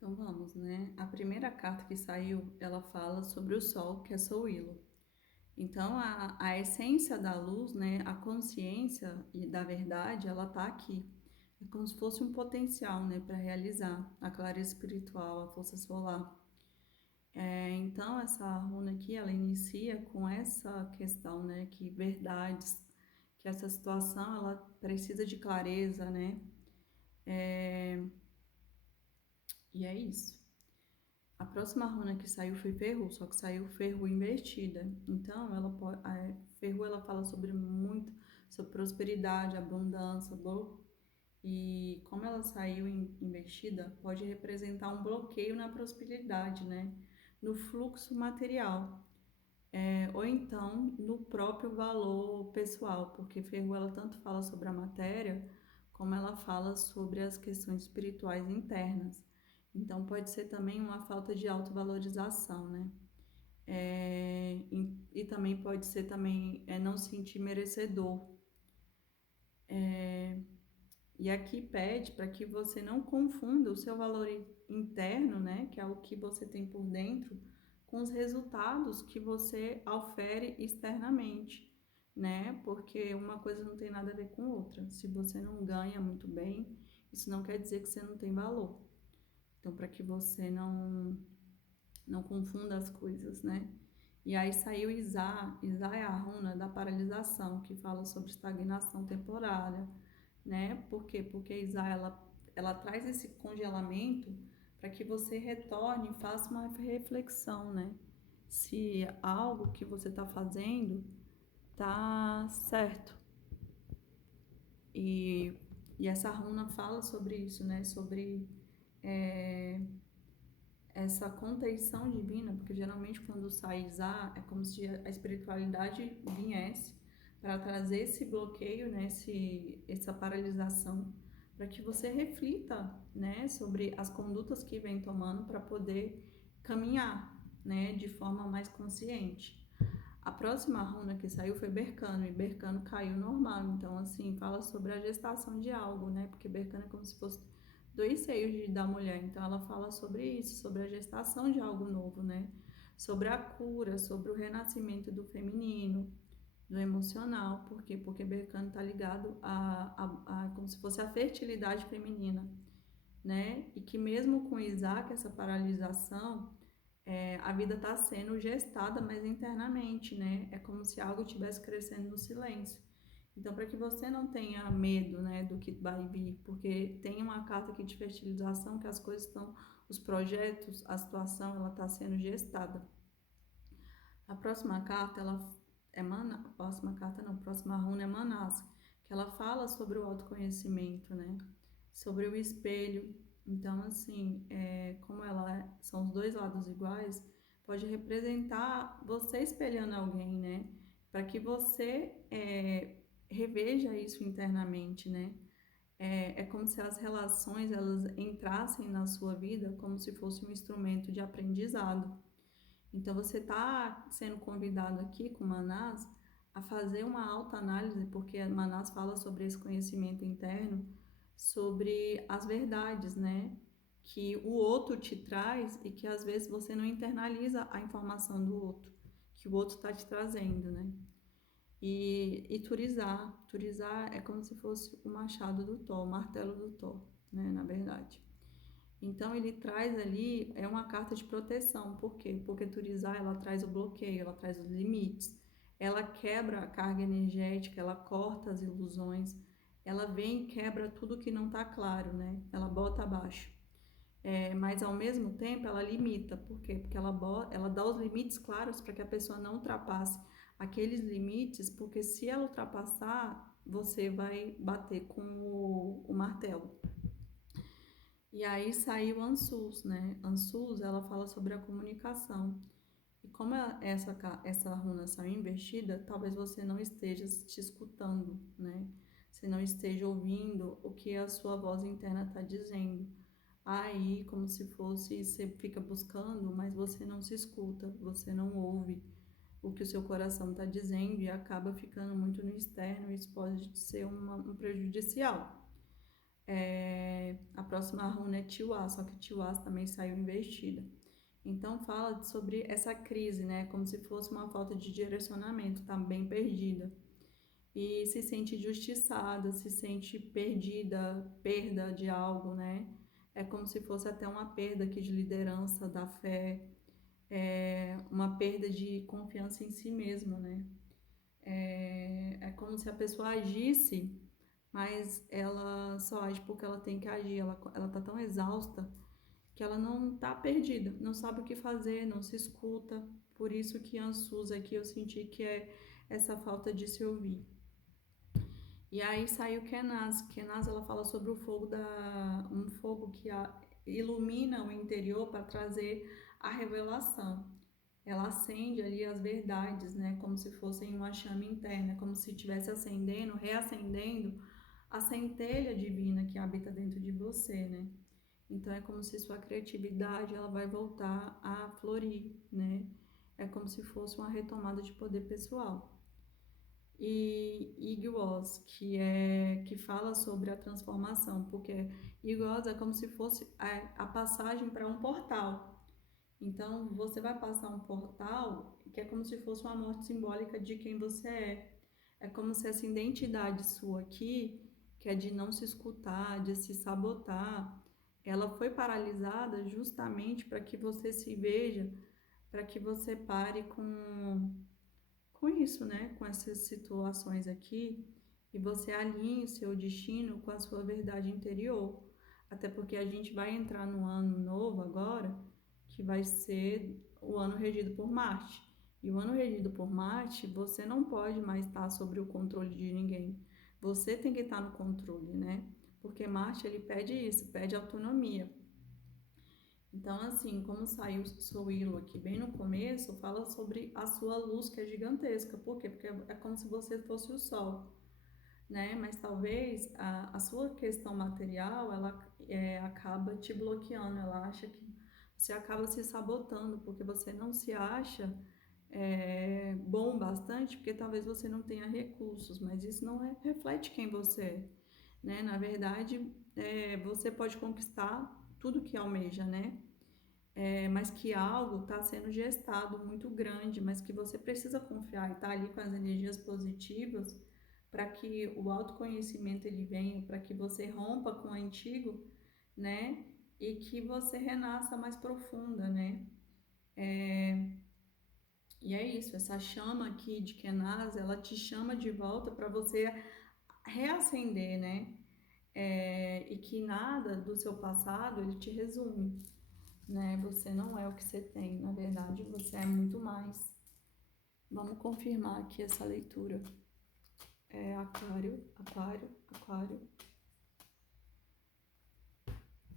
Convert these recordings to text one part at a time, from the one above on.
Então vamos, né? A primeira carta que saiu, ela fala sobre o Sol, que é Souilo. Então a essência da luz, né? A consciência e da verdade, ela tá aqui. É como se fosse um potencial, né? Para realizar a clareza espiritual, a força solar. Então essa runa aqui, ela inicia com essa questão, né? Que verdades, que essa situação, ela precisa de clareza, né? E é isso. A próxima runa que saiu foi Ferru, só que saiu Ferru invertida. Então, a Ferru ela fala sobre muito, sobre prosperidade, abundância, e como ela saiu invertida, pode representar um bloqueio na prosperidade, né? No fluxo material, ou então no próprio valor pessoal, porque Ferru ela tanto fala sobre a matéria, como ela fala sobre as questões espirituais internas. Então pode ser também uma falta de autovalorização, né? E também pode ser também não se sentir merecedor. E aqui pede para que você não confunda o seu valor interno, né, que é o que você tem por dentro, com os resultados que você ofere externamente, né? Porque uma coisa não tem nada a ver com outra. Se você não ganha muito bem, isso não quer dizer que você não tem valor. Então, para que você não confunda as coisas, né? E aí saiu Isá, Isá é a runa da paralisação, que fala sobre estagnação temporária, né? Por quê? Porque Isá, ela traz esse congelamento para que você retorne e faça uma reflexão, né? Se algo que você está fazendo tá certo. E, e essa runa fala sobre isso, né? Sobre é, essa contenção divina, porque geralmente quando sai Isá, é como se a espiritualidade viesse para trazer esse bloqueio, né, essa paralisação, para que você reflita, né, sobre as condutas que vem tomando para poder caminhar, né, de forma mais consciente. A próxima runa que saiu foi Bercano, e Bercano caiu normal, então assim, fala sobre a gestação de algo, né? Porque Bercano é como se fosse dois seios da mulher, então ela fala sobre isso, sobre a gestação de algo novo, né? Sobre a cura, sobre o renascimento do feminino, do emocional, por quê? Porque Bercano está ligado a como se fosse a fertilidade feminina, né? E que mesmo com Isaac, essa paralisação, a vida está sendo gestada, mas internamente, né? É como se algo estivesse crescendo no silêncio. Então, para que você não tenha medo, né, do que vai vir, porque tem uma carta aqui de fertilização que as coisas estão, os projetos, a situação, ela está sendo gestada. A próxima carta, a próxima carta não, a próxima runa é Manás, que ela fala sobre o autoconhecimento, né? Sobre o espelho. Então, assim, como são os dois lados iguais, pode representar você espelhando alguém, né? Para que você reveja isso internamente, né? É como se as relações elas entrassem na sua vida como se fosse um instrumento de aprendizado. Então, você está sendo convidado aqui com Manás a fazer uma autoanálise, porque Manás fala sobre esse conhecimento interno, sobre as verdades, né? Que o outro te traz e que às vezes você não internaliza a informação do outro, que o outro está te trazendo, né? E Turizar. Turizar é como se fosse o machado do Thor, o martelo do Thor, né? Na verdade. Então ele traz ali uma carta de proteção. Por quê? Porque Turizar ela traz o bloqueio, ela traz os limites, ela quebra a carga energética, ela corta as ilusões, ela vem e quebra tudo que não está claro, né? Ela bota abaixo. Mas ao mesmo tempo ela limita. Por quê? Porque ela dá os limites claros para que a pessoa não ultrapasse aqueles limites, porque se ela ultrapassar, você vai bater com o martelo. E aí saiu Ansus, né? Ansus, ela fala sobre a comunicação. E como essa runa saiu invertida, talvez você não esteja te escutando, né? Você não esteja ouvindo o que a sua voz interna está dizendo. Aí, como se fosse, você fica buscando, mas você não se escuta, você não ouve o que o seu coração está dizendo e acaba ficando muito no externo, e isso pode ser um prejudicial. A próxima runa é Tiwá, só que Tiwá também saiu invertida. Então fala sobre essa crise, né? Como se fosse uma falta de direcionamento, tá bem perdida. E se sente injustiçada, se sente perdida, perda de algo, né? É como se fosse até uma perda aqui de liderança, da fé, uma perda de confiança em si mesmo, né? É como se a pessoa agisse, mas ela só age porque ela tem que agir, ela tá tão exausta que ela não tá perdida, não sabe o que fazer, não se escuta. Por isso que Ansusa aqui eu senti que é essa falta de se ouvir. E aí saiu Kenaz. Kenaz ela fala sobre o fogo um fogo que ilumina o interior para trazer a revelação. Ela acende ali as verdades, né, como se fossem uma chama interna, como se estivesse acendendo, reacendendo a centelha divina que habita dentro de você, né? Então é como se sua criatividade ela vai voltar a florir, né? É como se fosse uma retomada de poder pessoal. E Igwas, que fala sobre a transformação, porque Igwas é como se fosse a passagem para um portal. Então você vai passar um portal que é como se fosse uma morte simbólica de quem você é. É como se essa identidade sua aqui, que é de não se escutar, de se sabotar, ela foi paralisada justamente para que você se veja, para que você pare com isso, né? Com essas situações aqui, e você alinhe o seu destino com a sua verdade interior. Até porque a gente vai entrar no ano novo agora, que vai ser o ano regido por Marte. E o ano regido por Marte, você não pode mais estar sobre o controle de ninguém. Você tem que estar no controle, né? Porque Marte, ele pede isso, pede autonomia. Então, assim, como saiu o seu hilo aqui bem no começo, fala sobre a sua luz que é gigantesca. Por quê? Porque é como se você fosse o sol, né? Mas talvez a sua questão material, ela acaba te bloqueando, ela acha que você acaba se sabotando, porque você não se acha bom bastante, porque talvez você não tenha recursos, mas isso não reflete quem você é, né? Na verdade, você pode conquistar tudo que almeja, né? Mas que algo está sendo gestado muito grande, mas que você precisa confiar e estar ali com as energias positivas para que o autoconhecimento ele venha, para que você rompa com o antigo, né? E que você renasça mais profunda, né? E é isso, essa chama aqui de Kenaz, ela te chama de volta para você reacender, né? E que nada do seu passado ele te resume, né? Você não é o que você tem, na verdade, você é muito mais. Vamos confirmar aqui essa leitura. Aquário, Aquário, Aquário.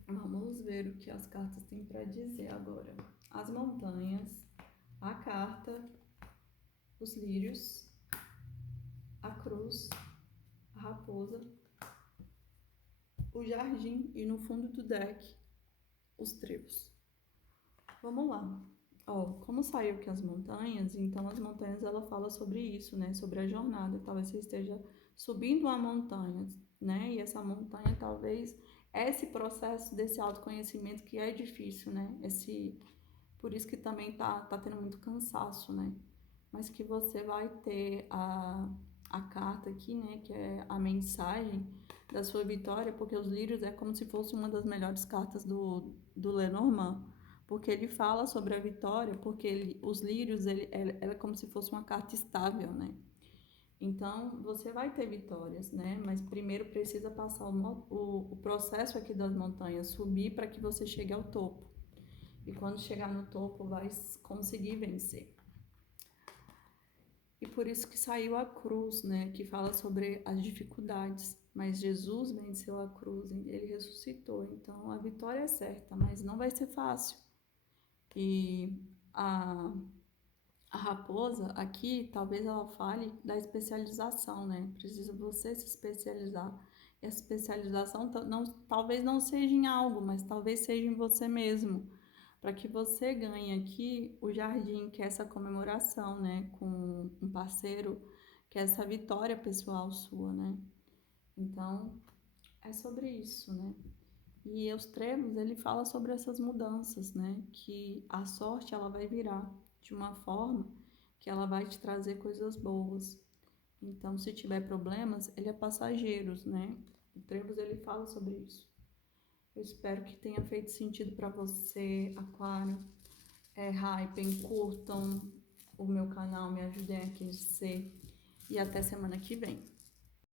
Vamos ver o que as cartas têm para dizer agora. As montanhas, a carta, os lírios, a cruz, a raposa, o jardim e no fundo do deck, os trevos. Vamos lá. Como saiu aqui as montanhas, então as montanhas ela fala sobre isso, né? Sobre a jornada. Talvez você esteja subindo uma montanha, né? E essa montanha talvez é esse processo desse autoconhecimento que é difícil, né? Por isso que também tá tendo muito cansaço, né? Mas que você vai ter a carta aqui, né? Que é a mensagem da sua vitória, porque os lírios é como se fosse uma das melhores cartas do Lenormand, porque ele fala sobre a vitória, porque os lírios, ela é como se fosse uma carta estável, né? Então, você vai ter vitórias, né? Mas primeiro precisa passar o processo aqui das montanhas, subir para que você chegue ao topo. E quando chegar no topo, vai conseguir vencer. E por isso que saiu a cruz, né? Que fala sobre as dificuldades. Mas Jesus venceu a cruz, ele ressuscitou. Então, a vitória é certa, mas não vai ser fácil. E a raposa aqui, talvez ela fale da especialização, né? Precisa você se especializar. E a especialização talvez não seja em algo, mas talvez seja em você mesmo. Para que você ganhe aqui o jardim, que é essa comemoração, né? Com um parceiro, que é essa vitória pessoal sua, né? Então, é sobre isso, né? E os trevos, ele fala sobre essas mudanças, né? Que a sorte, ela vai virar de uma forma que ela vai te trazer coisas boas. Então, se tiver problemas, ele é passageiros, né? O trevos, ele fala sobre isso. Eu espero que tenha feito sentido para você, Aquário. Hypem, curtam o meu canal, me ajudem a crescer. E até semana que vem.